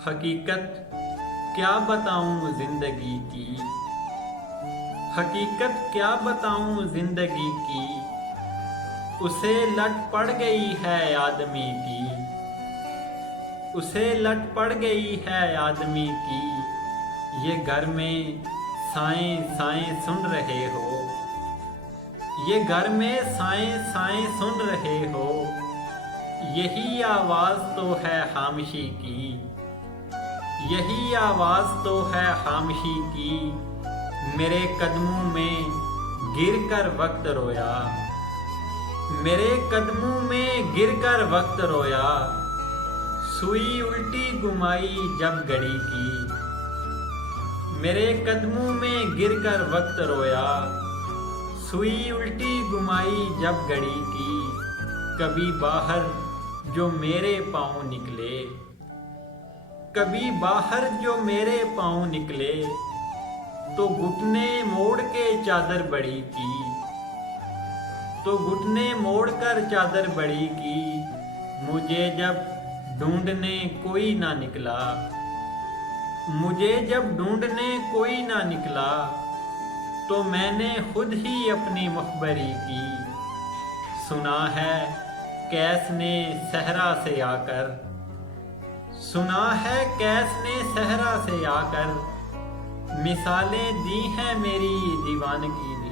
हकीकत क्या बताऊं जिंदगी की, हकीकत क्या बताऊं जिंदगी की। उसे लट पड़ गई है आदमी की, उसे लट पड़ गई है आदमी की। ये घर में साएं साएं सुन रहे हो, ये घर में साएं साएं सुन रहे हो। यही आवाज तो है खामोशी की, यही आवाज तो है खामोशी की। मेरे कदमों में गिरकर वक्त रोया, मेरे कदमों में गिरकर वक्त रोया। सुई उल्टी घुमाई जब घड़ी की, मेरे कदमों में गिरकर वक्त रोया। सुई उल्टी घुमाई जब घड़ी की। कभी बाहर जो मेरे पाँव निकले, कभी बाहर जो मेरे पाँव निकले, तो घुटने मोड़ के चादर बड़ी की, तो घुटने मोड़ कर चादर बड़ी की। मुझे जब ढूंढने कोई ना निकला, मुझे जब ढूंढने कोई ना निकला, तो मैंने खुद ही अपनी मुखबरी की। सुना है कैस ने सहरा से आकर, सुना है कैस ने सहरा से आकर मिसालें दी हैं मेरी दीवानगी दी।